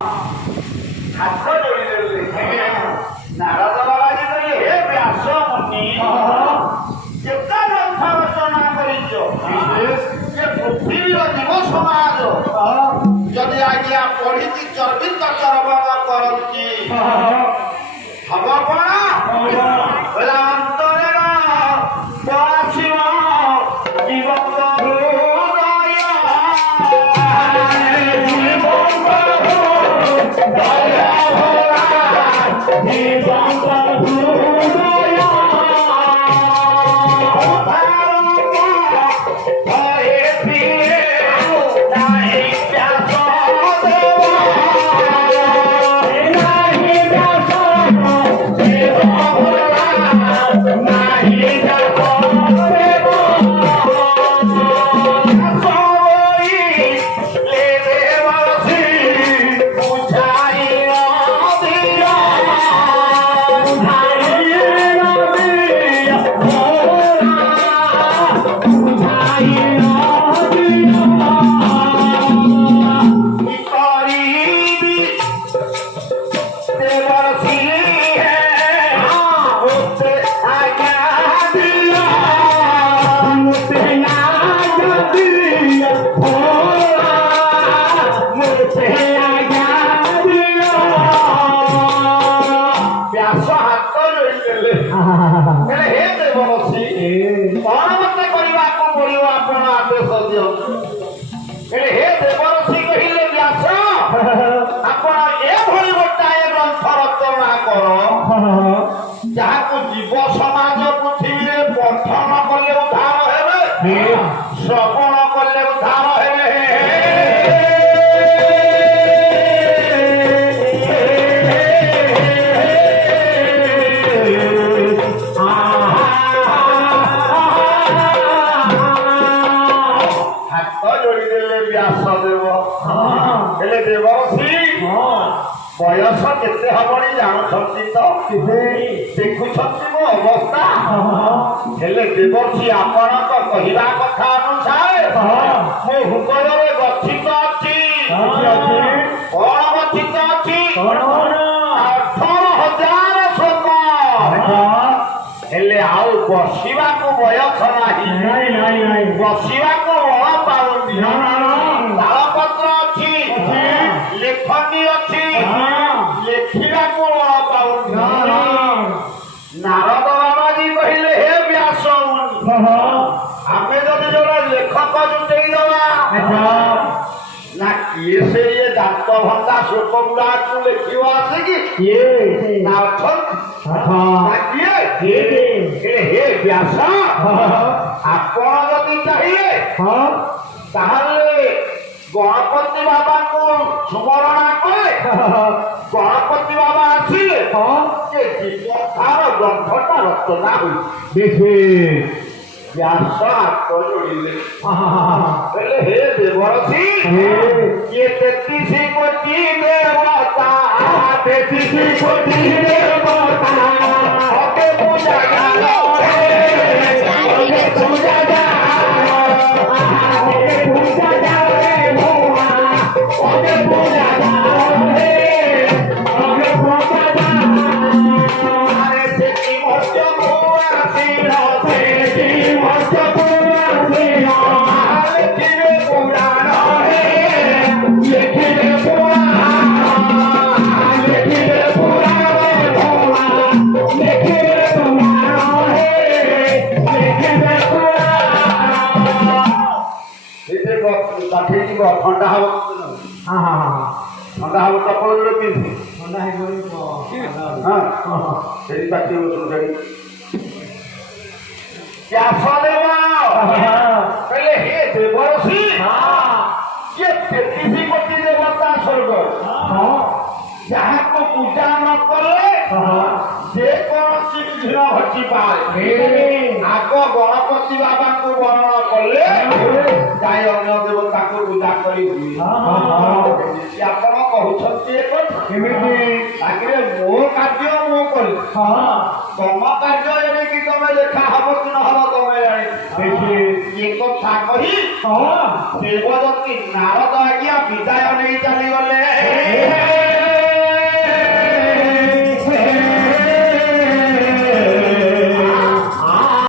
ହାତ ଯୋଡ଼ିଦେଲେ ନାରଦ ବାବାଜୀ କହିଲେ ହେ ବ୍ୟାସ ମୁନି କେତେ ଗ୍ରନ୍ଥ ରଚନା କରିଛ ଯେ ପୃଥିବୀର ଜୀବ ସମାଜ ଯଦି ଆଜ୍ଞା ପଢିକି ଚର୍ବିତ ଚରବଣ କରନ୍ତି ହବ କଣ ଅନ୍ତରେ ବସିବ ଜୀବନ୍ତ ଯାହାକୁ ଜୀବ ସମାଜ ପୃଥିବୀରେ ପଠନ କଲେ ଉଦ୍ଧାର ହେବେ ଶ୍ରବଣ କଲେ ଉଦ୍ଧାର ହେବେ ହାତ ଯୋଡ଼ିଦେଲେ ବ୍ୟାସ ଦେବ ହେଲେ ଦେବର୍ଷି ବୟସ କେତେ ହବଣି ଜାଣୁଛନ୍ତି ତ ଦେଖୁଛନ୍ତି ମୋ ଅବସ୍ଥା ହେଲେ ଦେବର୍ଷି ଆପଣଙ୍କ କହିବା କଥା ଅନୁସାରେ ମୋ ହୃଦୟରେ ଗଠିତ ଅଛି କଣ ଗଠିତ ଅଛି 18,000 ଶ୍ଲୋକ ହେଲେ ଆଉ ବସିବାକୁ ବୟସ ନାହିଁ ବସିବାକୁ ବଳ ପାଉନି ତାଳପତ୍ର ଅଛି ଲେଖନୀ ଅଛି ଲେଖିବାକୁ ବଳ ପାଉନି ନାରଦ ବାବାଜୀ କହିଲେ ହେ ବ୍ୟାସ ଆମେ ଯଦି ଜଣେ ଲେଖକ ଜୁଟେଇଦବା ନା କିଏ ସେ ଇଏ ଦାନ୍ତ ଭଙ୍ଗା ଶ୍ଲୋକ ଗୁଡାକୁ ଲେଖିବ ଆସିକି ନା ଅଛନ୍ତି ହେ ବ୍ୟାସ ଆପଣ ଯଦି ଚାହିଁବେ ତାହେଲେ ଗଣପତି ବାବାଙ୍କୁ ସ୍ମରଣା କଲେ ଗଣପତି ବାବା ଆସିଲେ ଯେ ଜୀବଧାର ଗ୍ରନ୍ଥଟା ରଚନା ହୋଇଛି ବ୍ୟାସ ହାତ ଯୋଡ଼ିଲେ କହିଲେ ହେ ଦେବର୍ଷି ଇଏ 33 କୋଟି ଦେବତା 33 କୋଟି ଦେବତା ହକେ ପୂଜା ଥଣ୍ଡା ହବ ଥଣ୍ଡା ହବ ଚପଲ ପିନ୍ଧୁ ଥଣ୍ଡା ସେଇ ପାଖି ବ୍ୟାସ ଦେବ କହିଲେ ହେ ଦେବର୍ଷି କିଏ 33 କୋଟି ଦେବତା ସ୍ୱର୍ଗ ଯାହାକୁ ପୂଜା ନ କଲେ ଯେକୌଣସି ବିଘ୍ନ ଘଟିପାରେ ଆଗ ଗଣପତି ବାବାଙ୍କୁ ବର୍ଣ୍ଣନ କଲେ ଯାଇ ଅନ୍ୟ ଦେବତାଙ୍କୁ ପୂଜା କରି ଆପଣ କହୁଛନ୍ତି କେମିତି ତାପରେ ମୋ କାର୍ଯ୍ୟ ମୁଁ କଲି ତମ କାର୍ଯ୍ୟ ଏଣିକି ତମେ ଲେଖା ହବ କି ନ ହବ ତମେ ଜାଣି ଏ କଥା କହି ଦେବଦତ୍ତୀ ନାରଦ ଆଜ୍ଞା ବିଦାୟ ନେଇ ଚାଲିଗଲେ।